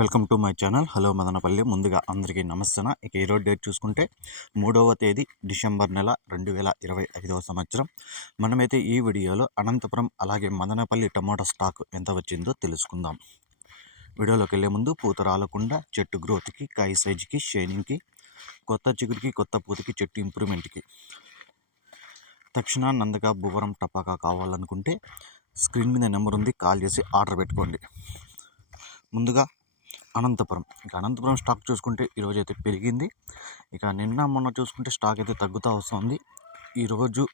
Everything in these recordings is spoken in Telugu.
Welcome to my channel. Hello Madanapalle. ముందుగా అందరికీ నమస్తే ఇక ఈరోజు డేట్ చూసుకుంటే మూడవ తేదీ డిసెంబర్ నెల రెండు వేల ఇరవై ఐదవ సంవత్సరం. మనమైతే ఈ వీడియోలో అనంతపురం అలాగే మదనపల్లి టమాటా స్టాక్ ఎంత వచ్చిందో తెలుసుకుందాం. వీడియోలోకి వెళ్ళే ముందు పూత రాలకుండా చెట్టు గ్రోత్కి కాయ సైజుకి షైనింగ్కి కొత్త చిగురికి కొత్త పూతకి చెట్టు ఇంప్రూవ్మెంట్కి. తక్షణ నందగా భువరం టపాకా కావాలనుకుంటే స్క్రీన్ మీద నెంబర్ ఉంది. కాల్ చేసి ఆర్డర్ పెట్టుకోండి. ముందుగా అనంతపురం. ఇక అనంతపురం స్టాక్ చూసుకుంటే ఈరోజు అయితే పెరిగింది. ఇక నిన్న మొన్న చూసుకుంటే స్టాక్ అయితే తగ్గుతూ వస్తుంది. ఈరోజు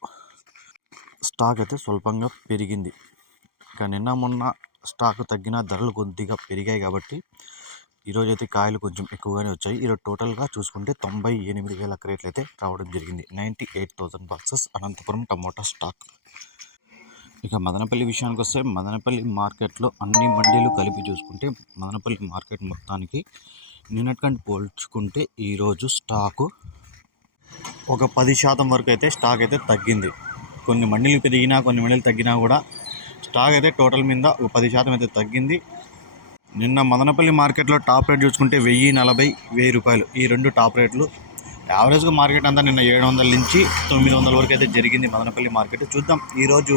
స్టాక్ అయితే స్వల్పంగా పెరిగింది. ఇక నిన్న మొన్న స్టాక్ తగ్గిన ధరలు కొద్దిగా పెరిగాయి కాబట్టి ఈరోజు అయితే కాయలు కొంచెం ఎక్కువగానే వచ్చాయి. ఈరోజు టోటల్గా చూసుకుంటే తొంభై ఎనిమిది వేల క్రేట్లు అయితే రావడం జరిగింది. Ninety eight thousand boxes Anantapuram tomato stock. ఇక మదనపల్లి విషయానికి వస్తే మదనపల్లి మార్కెట్లో అన్ని మండీలు కలిపి చూసుకుంటే మదనపల్లి మార్కెట్ మొత్తానికి నిన్నటికంటే పోల్చుకుంటే ఈరోజు స్టాకు ఒక పది శాతం వరకు అయితే స్టాక్ అయితే తగ్గింది. కొన్ని మండీలు పెరిగినా కొన్ని మండీలు తగ్గినా కూడా స్టాక్ అయితే టోటల్ మీద ఒక పది శాతం అయితే తగ్గింది. నిన్న మదనపల్లి మార్కెట్లో టాప్ రేట్ చూసుకుంటే వెయ్యి నలభై వెయ్యి రూపాయలు. ఈ రెండు టాప్ రేట్లు. యావరేజ్గా మార్కెట్ అంతా నిన్న ఏడు వందల నుంచి తొమ్మిది వందల వరకు అయితే జరిగింది మదనపల్లి మార్కెట్. చూద్దాం. ఈరోజు